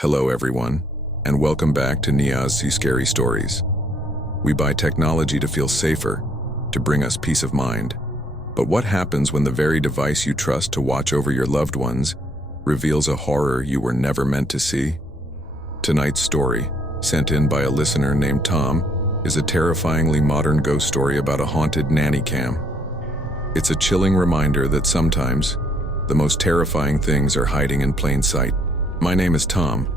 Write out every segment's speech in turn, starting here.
Hello everyone, and welcome back to Nia's Scary Stories. We buy technology to feel safer, to bring us peace of mind. But what happens when the very device you trust to watch over your loved ones reveals a horror you were never meant to see? Tonight's story, sent in by a listener named Tom, is a terrifyingly modern ghost story about a haunted nanny cam. It's a chilling reminder that sometimes the most terrifying things are hiding in plain sight. My name is Tom.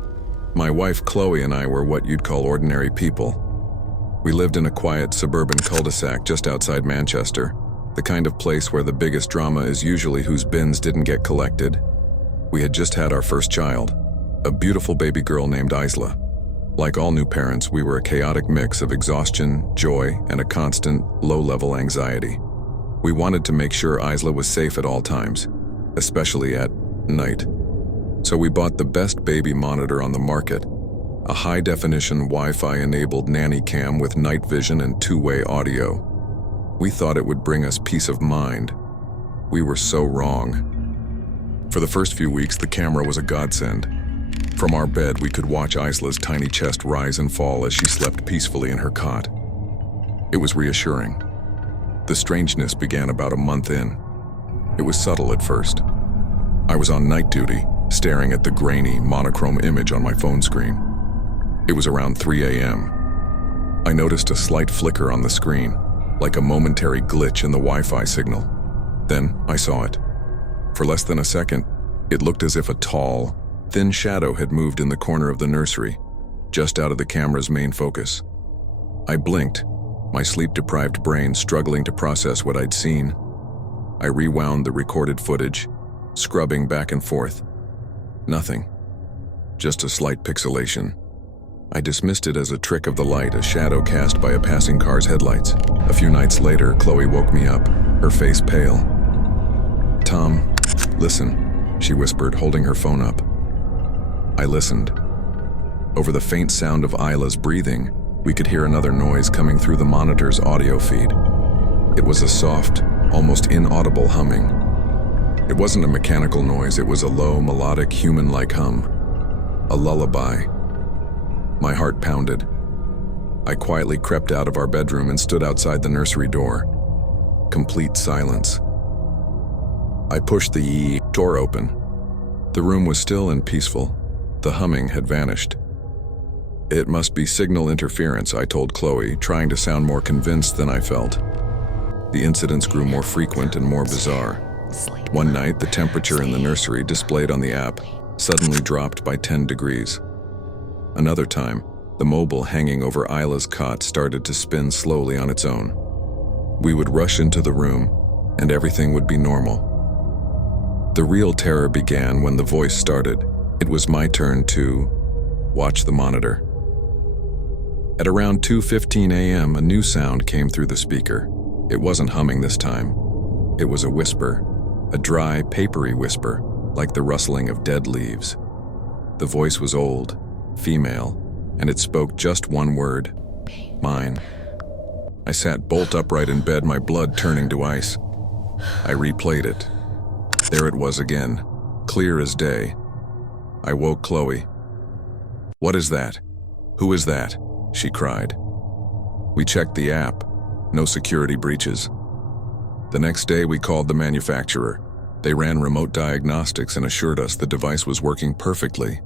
My wife Chloe and I were what you'd call ordinary people. We lived in a quiet suburban cul-de-sac just outside Manchester, the kind of place where the biggest drama is usually whose bins didn't get collected. We had just had our first child, a beautiful baby girl named Isla. Like all new parents, we were a chaotic mix of exhaustion, joy, and a constant, low-level anxiety. We wanted to make sure Isla was safe at all times, especially at night. So we bought the best baby monitor on the market, a high-definition Wi-Fi-enabled nanny cam with night vision and two-way audio. We thought it would bring us peace of mind. We were so wrong. For the first few weeks, the camera was a godsend. From our bed, we could watch Isla's tiny chest rise and fall as she slept peacefully in her cot. It was reassuring. The strangeness began about a month in. It was subtle at first. I was on night duty, staring at the grainy, monochrome image on my phone screen. It was around 3 a.m. I noticed a slight flicker on the screen, like a momentary glitch in the Wi-Fi signal. Then I saw it. For less than a second, it looked as if a tall, thin shadow had moved in the corner of the nursery, just out of the camera's main focus. I blinked, my sleep-deprived brain struggling to process what I'd seen. I rewound the recorded footage, scrubbing back and forth. Nothing. Just a slight pixelation. I dismissed it as a trick of the light, a shadow cast by a passing car's headlights. A few nights later, Chloe woke me up, her face pale. "Tom, listen," she whispered, holding her phone up. I listened. Over the faint sound of Isla's breathing, we could hear another noise coming through the monitor's audio feed. It was a soft, almost inaudible humming. It wasn't a mechanical noise, it was a low, melodic, human-like hum. A lullaby. My heart pounded. I quietly crept out of our bedroom and stood outside the nursery door. Complete silence. I pushed the door open. The room was still and peaceful. The humming had vanished. "It must be signal interference," I told Chloe, trying to sound more convinced than I felt. The incidents grew more frequent and more bizarre. One night, the temperature in the nursery displayed on the app suddenly dropped by 10 degrees. Another time, the mobile hanging over Isla's cot started to spin slowly on its own. We would rush into the room, and everything would be normal. The real terror began when the voice started. It was my turn to watch the monitor. At around 2:15 a.m., a new sound came through the speaker. It wasn't humming this time. It was a whisper. A dry, papery whisper, like the rustling of dead leaves. The voice was old, female, and it spoke just one word: mine. I sat bolt upright in bed, my blood turning to ice. I replayed it. There it was again, clear as day. I woke Chloe. "What is that? Who is that?" she cried. We checked the app. No security breaches. The next day, we called the manufacturer. They ran remote diagnostics and assured us the device was working perfectly.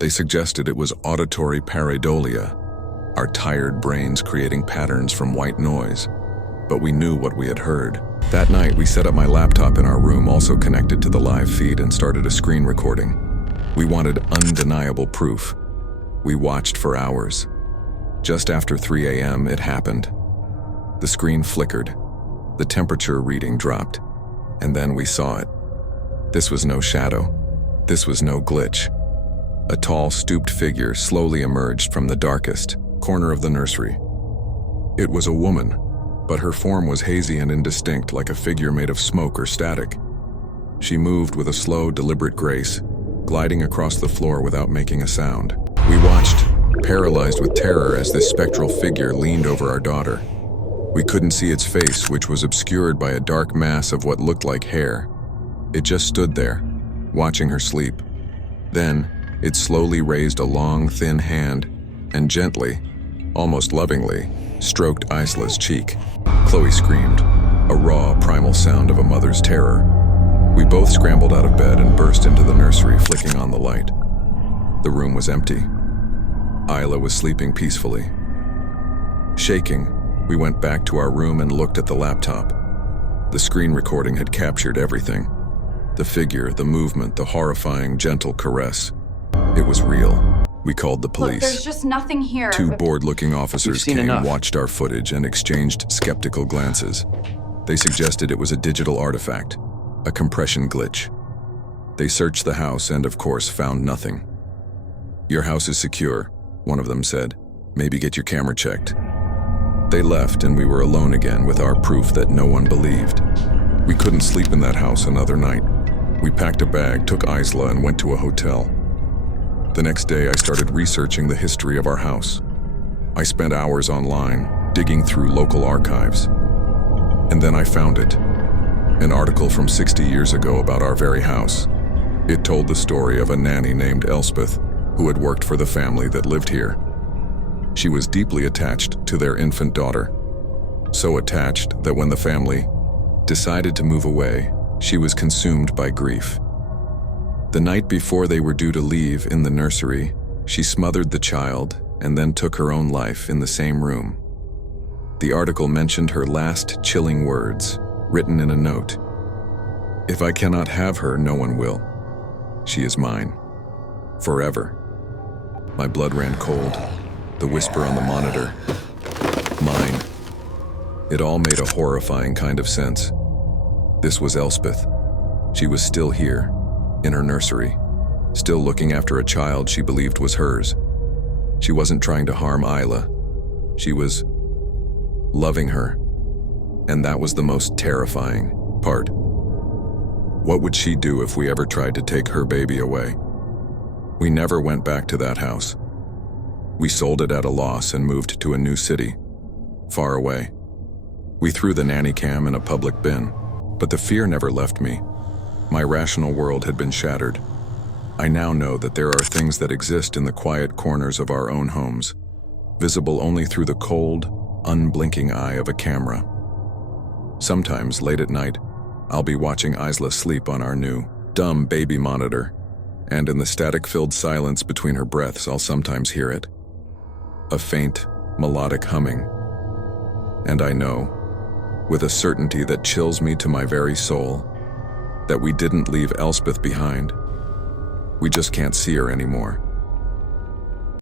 They suggested it was auditory pareidolia, our tired brains creating patterns from white noise. But we knew what we had heard. That night, we set up my laptop in our room, also connected to the live feed, and started a screen recording. We wanted undeniable proof. We watched for hours. Just after 3 a.m., it happened. The screen flickered. The temperature reading dropped, and then we saw it. This was no shadow. This was no glitch. A tall, stooped figure slowly emerged from the darkest corner of the nursery. It was a woman, but her form was hazy and indistinct, like a figure made of smoke or static. She moved with a slow, deliberate grace, gliding across the floor without making a sound. We watched, paralyzed with terror, as this spectral figure leaned over our daughter. We couldn't see its face, which was obscured by a dark mass of what looked like hair. It just stood there, watching her sleep. Then, It slowly raised a long, thin hand and gently, almost lovingly, stroked Isla's cheek. Chloe screamed, a raw, primal sound of a mother's terror. We both scrambled out of bed and burst into the nursery, flicking on the light. The room was empty. Isla was sleeping peacefully. Shaking, we went back to our room and looked at the laptop. The screen recording had captured everything. The figure, the movement, the horrifying, gentle caress. It was real. We called the police. Look, there's just nothing here. Two bored-looking officers came, enough. watched our footage, and exchanged skeptical glances. They suggested it was a digital artifact, a compression glitch. They searched the house and, of course, found nothing. "Your house is secure," one of them said. "Maybe get your camera checked." They left, and we were alone again with our proof that no one believed. We couldn't sleep in that house another night. We packed a bag, took Isla, and went to a hotel. The next day, I started researching the history of our house. I spent hours online, digging through local archives. And then I found it. An article from 60 years ago about our very house. It told the story of a nanny named Elspeth, who had worked for the family that lived here. She was deeply attached to their infant daughter. So attached that when the family decided to move away, she was consumed by grief. The night before they were due to leave in the nursery, she smothered the child and then took her own life in the same room. The article mentioned her last chilling words, written in a note. "If I cannot have her, no one will. She is mine. Forever." My blood ran cold. The whisper on the monitor. Mine. It all made a horrifying kind of sense. This was Elspeth. She was still here, in her nursery, still looking after a child she believed was hers. She wasn't trying to harm Isla. She was loving her. And that was the most terrifying part. What would she do if we ever tried to take her baby away? We never went back to that house. We sold it at a loss and moved to a new city, far away. We threw the nanny cam in a public bin, but the fear never left me. My rational world had been shattered. I now know that there are things that exist in the quiet corners of our own homes, visible only through the cold, unblinking eye of a camera. Sometimes, late at night, I'll be watching Isla sleep on our new, dumb baby monitor, and in the static-filled silence between her breaths, I'll sometimes hear it. A faint, melodic humming. And I know, with a certainty that chills me to my very soul, that we didn't leave Elspeth behind. We just can't see her anymore.